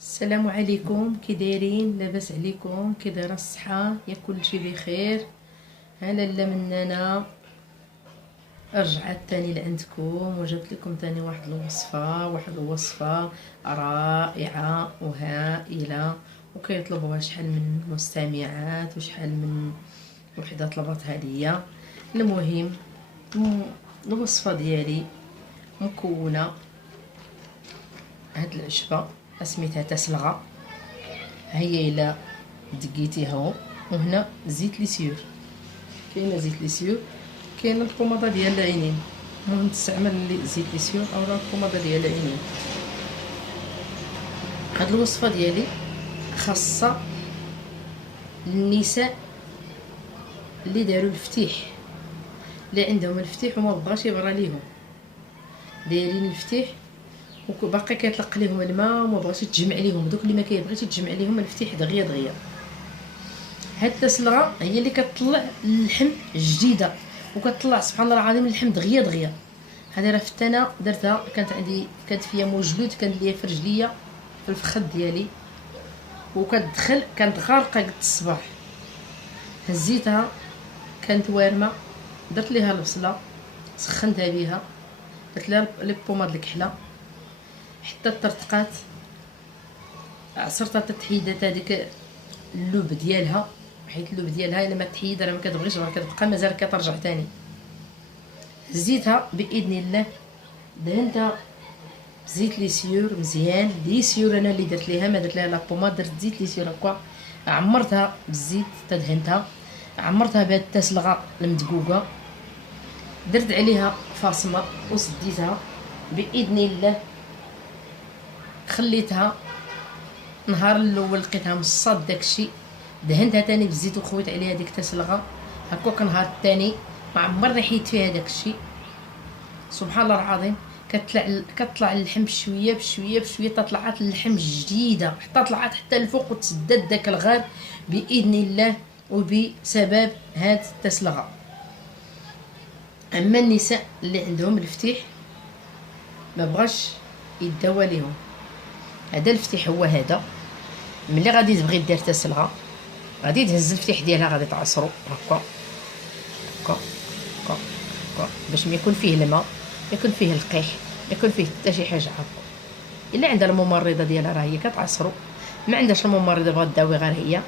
السلام عليكم، كي دايرين؟ لاباس عليكم؟ كي دايره الصحه؟ يا كلشي بخير؟ ها لاله مننا رجعت تاني لعندكم وجبت لكم تاني واحد الوصفه رائعه وهائله، وكيطلبوها شحال من مستمعات وشحال من وحده طلبتها ليا. المهم الوصفه ديالي مكونه هاد العشبه سميتها تسلغه، هي الا دقيتيها. وهنا زيت ليسيور، كاينه زيت ليسيور، كاينه البوماده ديال العينين. المهم تستعمل زيت ليسيور او البوماده ديال العينين. هاد الوصفه ديالي خاصه للنساء اللي داروا الفتيح، اللي عندهم الفتيح وما بغاش يبرى ليهم، دايرين الفتيح وباقي كيطلق ليهم الماء وما بغاش تجمع ليهم، دوك اللي ما كيبغيش تجمع ليهم الفتيح دغيا دغيا. هاد التسلغه هي اللي كتطلع اللحم جديده، وكتطلع سبحان الله العظيم اللحم دغيا دغيا. هذه راه فتانه درتها، كانت فيها موجلود، كان ليا في رجليا في الفخذ ديالي، وكتدخل كانت غارقه قد الصباح. هزيتها كانت وارمه، درت ليها البصله سخنتها بها، درت لها لي بوماد الكحله حتى ترتقات، عصرتها تحيدات هذيك اللوب ديالها، حيت اللوب ديالها الا ما تحيد راه ما كتبغيش، راه كتبقى مازال كترجع تاني. هزيتها باذن الله، دهنتها بزيت ليسيور مزيان، ليسيور انا اللي درت ليها، ما درت لها لا بوماد، درت زيت ليسيور هكا، عمرتها بالزيت تدهنتها، عمرتها بهاد التسلغه المدقوقه، درت عليها فاصمه وسديتها باذن الله. خليتها نهار الاول لقيتها مصاد داكشي، دهنتها تاني بالزيت وخويت عليها ديك التسلغه هكاك. نهار الثاني ما عمرني حيت فيها داكشي، سبحان الله العظيم كتطلع اللحم بشويه بشويه بشويه، طلعت اللحم جديده حتى طلعت حتى الفوق وتسدد داك الغار باذن الله، وبسبب هاد التسلغه. اما النساء اللي عندهم الفتيح ما بغاش يداوى ليهم، هذا الفتيح هو هذا. ملي غادي تبغي دير تسلغه غادي تهز الفتيح ديالها، غادي تعصرو هكا هكا هكا هكا باش ما يكون فيه الماء، يكون فيه القيح، يكون فيه حتى شي حاجه هكا. الا عندها الممرضه ديالها راه هي كتعصرو، ما عندهاش الممرضه بغات تداوي غير هي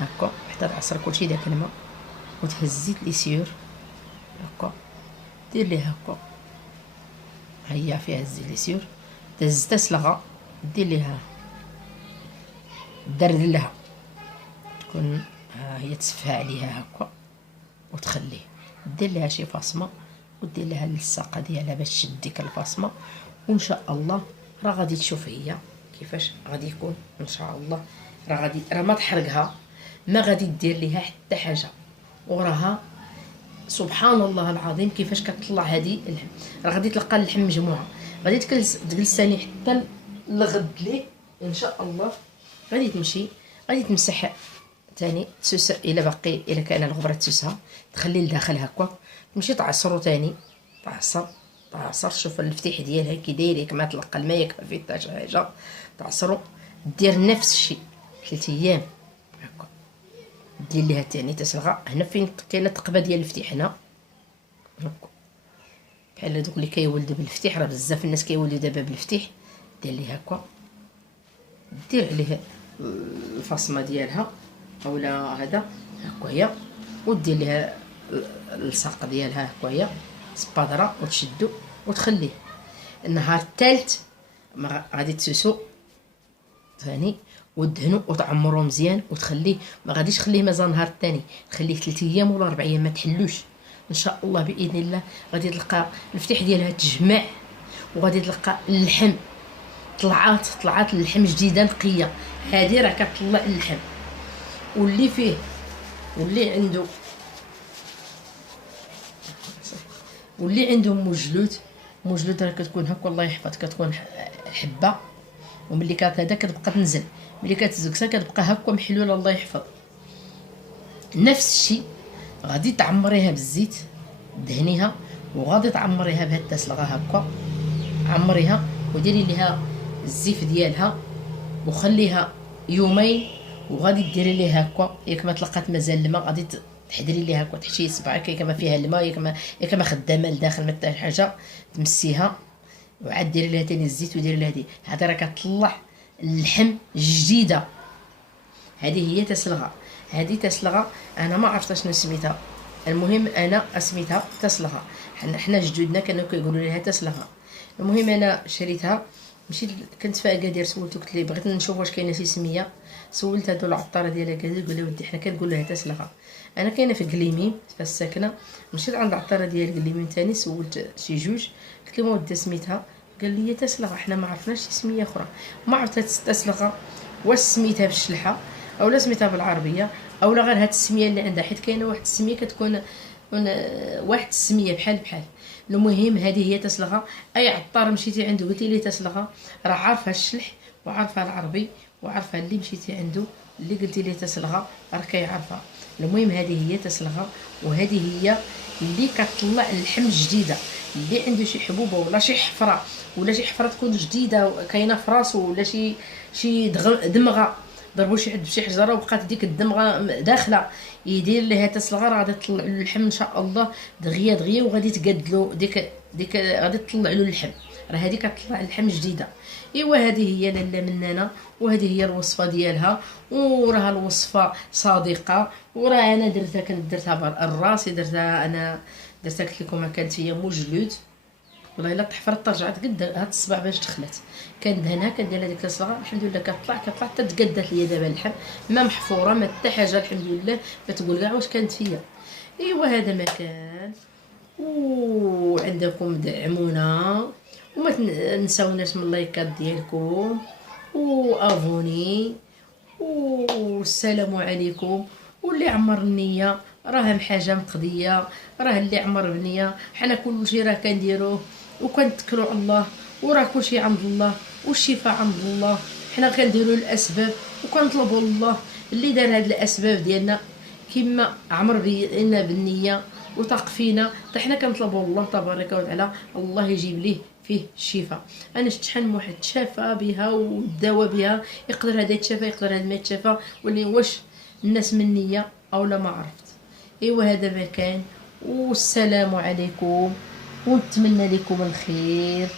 هكا حتى تعصر كلشي داك الماء، وتهز زيت ليسيور هكا، دير ليه هكا، هي فيها الزيت ليسيور، تهز تسلغه دير ليها دردلها، تكون هي تصفها عليها هكا، وتخليه دير لها شي فاصمه ودير لها الساقه ديالها باش تشد ديك الفاصمه، وان شاء الله راه غادي تشوف هي كيفاش غادي يكون ان شاء الله. راه ما تحرقها، ما غادي دير ليها حتى حاجه، وراها سبحان الله العظيم كيفاش كتطلع هذه اللحم. راه غادي تلقى اللحم مجموعه، غادي تجلس ثاني حتى الغد ليه ان شاء الله. غادي تمشي غادي تمسح تاني تسوس، الا باقي الا كان الغبره تسوسها تخلي لداخل هكا، تمشي تعصرو تاني، تعصر شوف الفتيح ديالها كي داير، ما تلقى الماء يكفى فيه حتى شي حاجه، تعصرو دير نفس الشيء 3 ايام هكا، دير ليها تاني تسلغه. هنا فين كاينه التقبه ديال الفتيح هنا هكا، بحال دوك اللي كيولدوا بالفتيح، راه بزاف الناس كيولدوا دابا بالفتيح. دير ليه هكا، دير عليه الفاصمه ديالها اولا هذا هكايا، ودير ليها الساق ديالها هكايا سبادره، وتشدو وتخليه. النهار الثالث غادي تسوسو ثاني ودهنو وتعمرو مزيان وتخليه، ما غاديش تخليه مازال نهار الثاني، خليه 3 ايام ولا 4 ايام، ما تحلوش ان شاء الله باذن الله. غادي تلقى الفتيح ديالها تجمع، وغادي تلقى اللحم طلعات اللحم جديده نقيه. هذه راه كتطلع اللحم، واللي فيه واللي عنده مجلود راه كتكون هكا الله يحفظ، كتكون حبه، وملي هذا كتبقى تنزل، ملي كتزكسها كتبقى هكا محلوله الله يحفظ. نفس الشيء غادي تعمريها بالزيت، دهنيها، وغادي تعمريها بهاد التسلغه هكا، عمريها وديري ليها الزيف ديالها وخليها يومين، وغادي ديري ليها هكا. ياك ما تلقات مازال الماء غادي تحضري ليها هكا، تحشي صبعك ياك ما فيها الماء، ياك ما خدامه لداخل ما حتى حاجه، تمسيها وعاد ديري لها تاني الزيت وديري لها هذه راه كطلع اللحم جديده. هذه هي تسلغه. هذه تسلغه انا ما عرفت شنو سميتها، المهم انا اسميتها تسلغه. حنا جدودنا كانوا كيقولوا لها تسلغه. المهم انا شريتها، مشيت كنت في اكادير، سولته قلت لي بغيت نشوف واش كاينه شي سميه. سولت هادو العطاره ديال اكادير، قال لي ودي حنا كنقول لها تسلغه. انا كاينه في قليمين في الساكنه، مشيت عند العطاره ديال قليمين ثاني، سولت شي جوج، قلت لهم ودي سميتها، قال لي تسلغه، حنا ما عرفناش شي سميه اخرى. ما عرفت هاد تسلغه واش سميتها بالشلحه اولا سميتها بالعربيه اولا غير هاد السميه اللي عندها، حيت كاينه واحد السميه كتكون واحد السميه بحال. المهم هذه هي تسلغه. اي عطار مشيتي عنده قلتي لي تسلغه راه عارفه الشلح وعارفه العربي وعارفه اللي مشيتي عنده اللي قلتي لي تسلغه راه كيعرفها. المهم هذه هي تسلغه، وهذه هي اللي كتطلع اللحم جديده. اللي عنده شي حبوبه ولا شي حفره ولا شي حفره تكون جديده كاينه في راسو، ولا شي دمغه ضربوا شي عند بشي حجره وبقات ديك الدمغه داخله، يدير ليها تسلغه راه غادي تطلع له اللحم ان شاء الله دغيا وغادي تقادلو ديك غادي تطلع له اللحم. راه هذه كتطلع اللحم جديده. ايوا هذه هي لاله مننا، وهذه هي الوصفه ديالها، وراها الوصفه صادقه، وراه انا درتها بالراسي، درتها قلت لكم كانت هي مجلود. والله الا تحفرت رجعت قد هاد الصباع باش دخلت، كندهنها كندير ديك الصباغه الحمد لله كتطلع حتى تقدات ليا دابا اللحم، ما محفوره ما حتى حاجه الحمد لله، ما تقول كاع واش كانت فيا. ايوا هذا ما كان، وعندكم دعمونا وما تنساوناش من اللايكات ديالكم وافوني، والسلام عليكم. واللي عمر النيه راه حاجه مقضيه، راه اللي عمر بنيه حنا كلشي راه كنديروه وكنتكلوا على الله، وراه كلشي عند الله والشفاء عند الله. حنا كنديروا الاسباب وكنطلبوا الله اللي دار هاد الاسباب ديالنا كما عمر بينا بالنيه وثق فينا، حتى حنا كنطلبوا الله تبارك وتعالى الله يجيب ليه فيه الشفاء. انا شفت شحال من واحد تشافى بها وداوى بها، يقدر هذا يتشافى يقدر هذا ما يتشافى، واللي واش الناس من نيه او لا ما عرفت. ايوا هذا ما كان، والسلام عليكم ونتمنى لكم الخير.